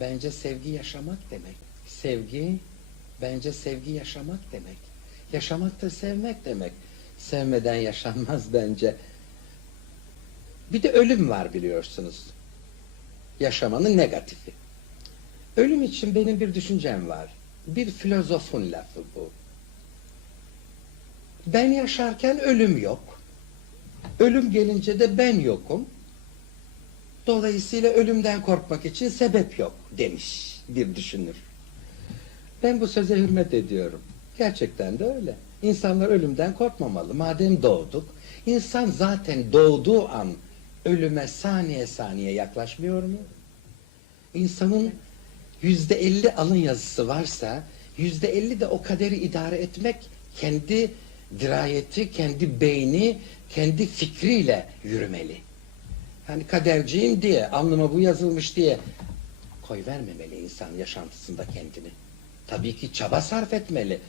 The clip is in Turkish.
bence sevgi yaşamak demek. Sevgi bence sevgi yaşamak demek. Yaşamak da sevmek demek. Sevmeden yaşanmaz bence. Bir de ölüm var biliyorsunuz. Yaşamanın negatifi. Ölüm için benim bir düşüncem var. Bir filozofun lafı bu. Ben yaşarken ölüm yok. Ölüm gelince de ben yokum. Dolayısıyla ölümden korkmak için sebep yok demiş bir düşünür. Ben bu söze hürmet ediyorum. Gerçekten de öyle. İnsanlar ölümden korkmamalı. Madem doğduk, insan zaten doğduğu an ölüme saniye saniye yaklaşmıyor mu? İnsanın yüzde elli alın yazısı varsa, yüzde elli de o kaderi idare etmek kendi dirayeti, kendi beyni, kendi fikriyle yürümeli. Hani kaderciyim diye, alnıma bu yazılmış diye koy vermemeli insan yaşantısında kendini. Tabii ki çaba sarf etmeli.